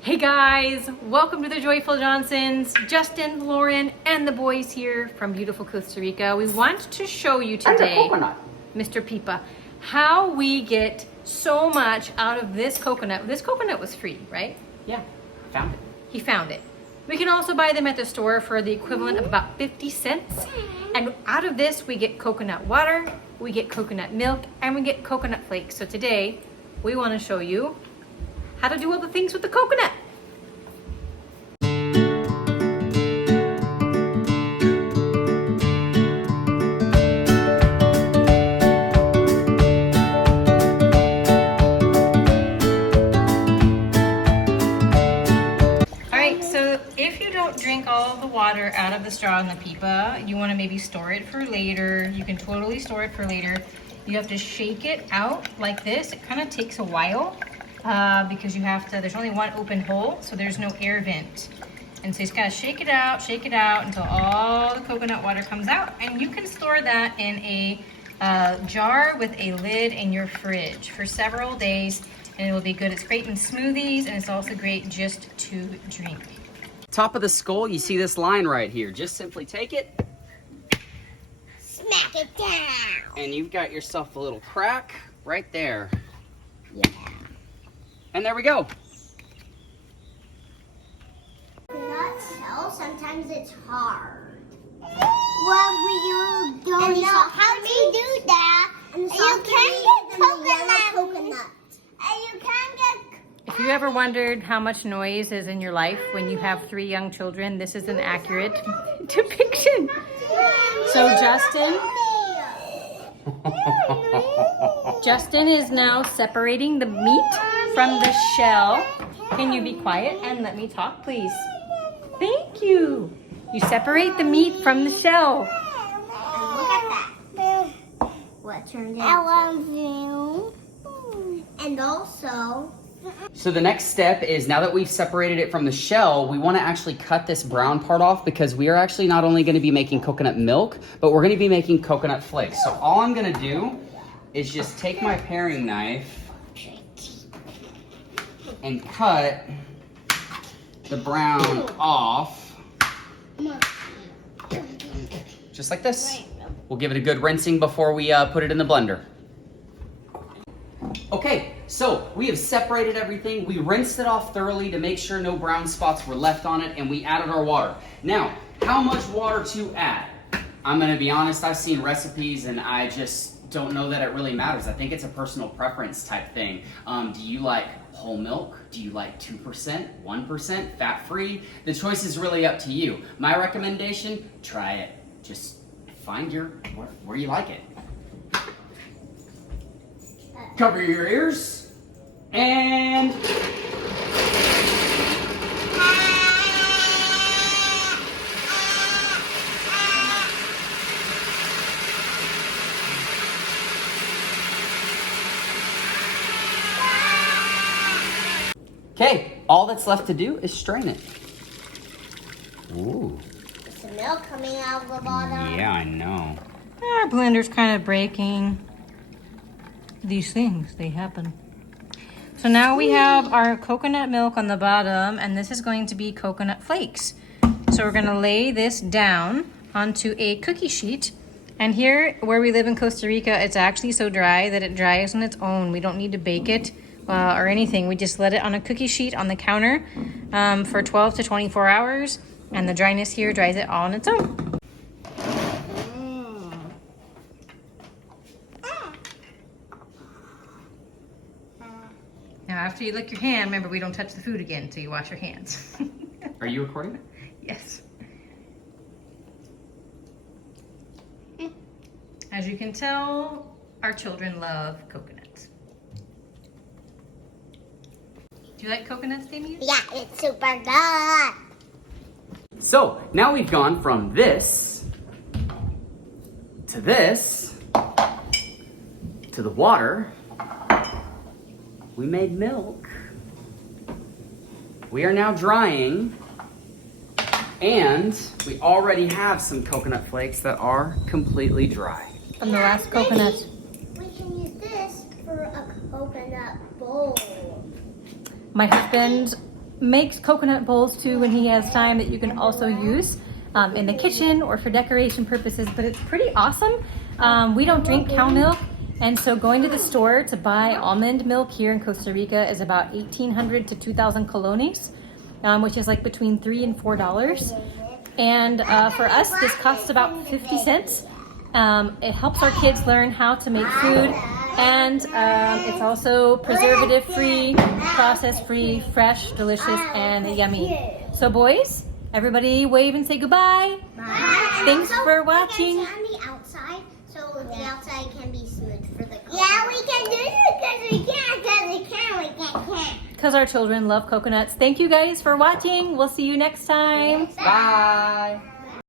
Hey guys, welcome to the Joyful Johnsons. Justin, Lauren, and the boys here from beautiful Costa Rica. We want to show you today, Mr. Pipa, how we get so much out of this coconut. This coconut was free, right? Yeah, found it. He found it. We can also buy them at the store for the equivalent of about 50 cents. And out of this, we get coconut water, we get coconut milk, and we get coconut flakes. So today, we want to show you how to do all the things with the coconut. Alright, so if you don't drink all of the water out of the straw in the pipa, you want to maybe store it for later. You can totally store it for later. You have to shake it out like this. It kind of takes a while. Because you have to, there's only one open hole, so there's no air vent. And so you just gotta shake it out until all the coconut water comes out. And you can store that in a jar with a lid in your fridge for several days, and it will be good. It's great in smoothies, and it's also great just to drink. Top of the skull, you see this line right here. Just simply take it. Smack it down. And you've got yourself a little crack right there. Yeah. And there we go. Not so. Sometimes it's hard. What will you do? And how do you do that? And you can get coconut. And you can get. If you ever wondered how much noise is in your life when you have 3 young children, this is an accurate depiction. So Justin is now separating the meat from the shell. Can you be quiet and let me talk, please? Thank you. You separate the meat from the shell. And look at that. What turned into? I love you. And also. So the next step is, now that we've separated it from the shell, we want to actually cut this brown part off, because we are actually not only going to be making coconut milk, but we're going to be making coconut flakes. So all I'm going to do is just take my paring knife and cut the brown off, just like this. We'll give it a good rinsing before we put it in the blender. Okay, so we have separated everything. We rinsed it off thoroughly to make sure no brown spots were left on it, and we added our water. Now, how much water to add? I'm gonna be honest, I've seen recipes and I just don't know that it really matters. I think it's a personal preference type thing. Do you like whole milk? Do you like 2%, 1%, fat-free? The choice is really up to you. My recommendation, try it. Just find where you like it. Cover your ears, and okay, all that's left to do is strain it. Ooh. There's some milk coming out of the bottom. Yeah, I know. Our blender's kind of breaking. These things, they happen. So now we have our coconut milk on the bottom, and this is going to be coconut flakes. So we're gonna lay this down onto a cookie sheet. And here, where we live in Costa Rica, it's actually so dry that it dries on its own. We don't need to bake it or anything. We just let it on a cookie sheet on the counter for 12 to 24 hours. And the dryness here dries it all on its own. Now, after you lick your hand, remember, we don't touch the food again until you wash your hands. Are you recording? Yes. As you can tell, our children love coconuts. Do you like coconuts, Damien? Yeah, it's super good. So now we've gone from this to this to the water. We made milk. We are now drying, and we already have some coconut flakes that are completely dry. From the last coconut. We can use this for a coconut bowl. My husband makes coconut bowls too when he has time that you can also use in the kitchen or for decoration purposes, but it's pretty awesome. We don't drink cow milk, and so going to the store to buy almond milk here in Costa Rica is about 1,800 to 2,000 colones, which is like between $3 and $4. And for us, this costs about 50 cents. It helps our kids learn how to make food, and it's also preservative-free, process-free, fresh, delicious, and yummy. So boys, everybody wave and say goodbye. Bye. Thanks for watching. We can sit on the outside, so the outside can be smooth for the coconut. Yeah, we can do this because we can't. Because our children love coconuts. Thank you guys for watching. We'll see you next time. Bye.